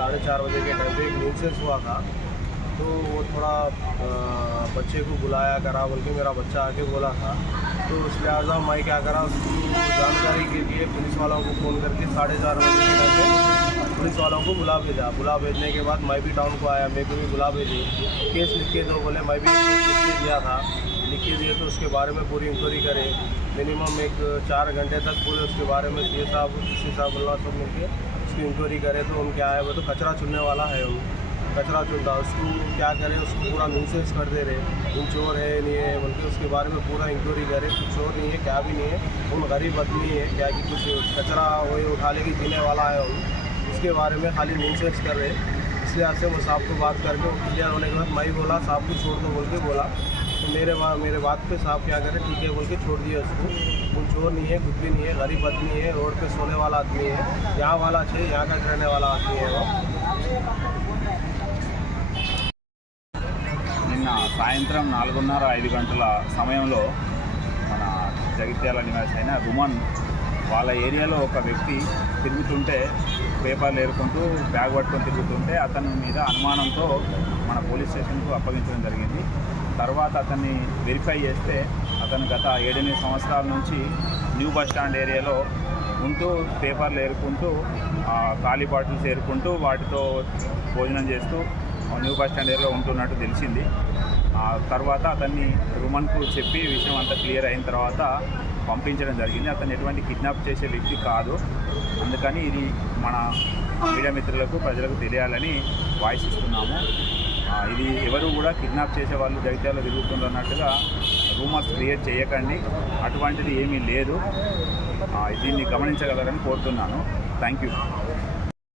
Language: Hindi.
4:30 बजे के टाइम पे एक न्यूसेंस हुआ था। तो वो थोड़ा बच्चे को बुलाया करा बोल के मेरा बच्चा आके बोला था। तो उस लिहाजा मैं क्या करा, उसकी जानकारी के लिए पुलिस वालों को फ़ोन करके 4:30 बजे के टाइम पे पुलिस वालों को बुला भेजने के बाद मैं भी टाउन को आया, मेरे को भी बुला भेजी। केस लिख के दो बोले, मैं भी केस लिख के दिया था। लिख के दिए तो उसके बारे में पूरी इंक्वायरी करे। मिनिमम एक 4 घंटे तक पूरे उसके बारे में सी साहब सब मिलके उसकी इंक्वायरी करे। तो उनके आए वो तो कचरा चुनने वाला है, वो कचरा चुनता, उसको क्या करे, उसको पूरा न्यूसेंस कर दे रहे, तुम चोर है नहीं है बोल के उसके बारे में पूरा इंक्वायरी करे। कुछ चोर नहीं है, क्या भी नहीं है, उन गरीब आदमी है क्या कि कुछ कचरा वही उठा लेके जीने वाला है, उसके बारे में खाली न्यूसेंस कर रहे। इसलिए आपसे वो साहब को बात करके वो क्लियर होने के बाद मैं ही बोला साहब को छोड़ दो बोल के बोला। तो मेरे बात पे साहब क्या करें, ठीक है बोल के छोड़ दिया उसको। वो चोर नहीं है, कुछ भी नहीं है, गरीब आदमी है, रोड पे सोने वाला आदमी है, यहाँ वाला है, यहाँ का रहने वाला आदमी है वो। నిన్న సాయంత్రం 4:30-5 గంటల సమయంలో మన జగిత్యాల నివాసి అయిన రుమన్ వాళ్ళ ఏరియాలో ఒక వ్యక్తి తిరుగుతుంటే, పేపర్లు ఏరుకుంటూ బ్యాగ్ పట్టుకొని తిరుగుతుంటే అతని మీద అనుమానంతో మన పోలీస్ స్టేషన్కు అప్పగించడం జరిగింది. తర్వాత అతన్ని వెరిఫై చేస్తే అతను గత 7-8 సంవత్సరాల నుంచి న్యూ బస్ స్టాండ్ ఏరియాలో ఉంటూ పేపర్లు ఏరుకుంటూ ఖాళీ బాటిల్స్ ఏరుకుంటూ వాటితో భోజనం చేస్తూ న్యూ బస్ స్టాండ్ ఏరియాలో ఉంటున్నట్టు తెలిసింది. తర్వాత అతన్ని రుమన్కు చెప్పి విషయం అంతా క్లియర్ అయిన తర్వాత పంపించడం జరిగింది. అతను ఎటువంటి కిడ్నాప్ చేసే వ్యక్తి కాదు. అందుకని ఇది మన మీడియా మిత్రులకు ప్రజలకు తెలియాలని వాయిస్ ఇస్తున్నాము. ఇది ఎవరు కూడా కిడ్నాప్ చేసే వాళ్ళు జగిత్యాలలో తిరుగుతున్నట్టుగా రూమర్స్ క్రియేట్ చేయకండి, అటువంటిది ఏమీ లేదు. దీన్ని గమనించగలరని కోరుతున్నాను. Thank you.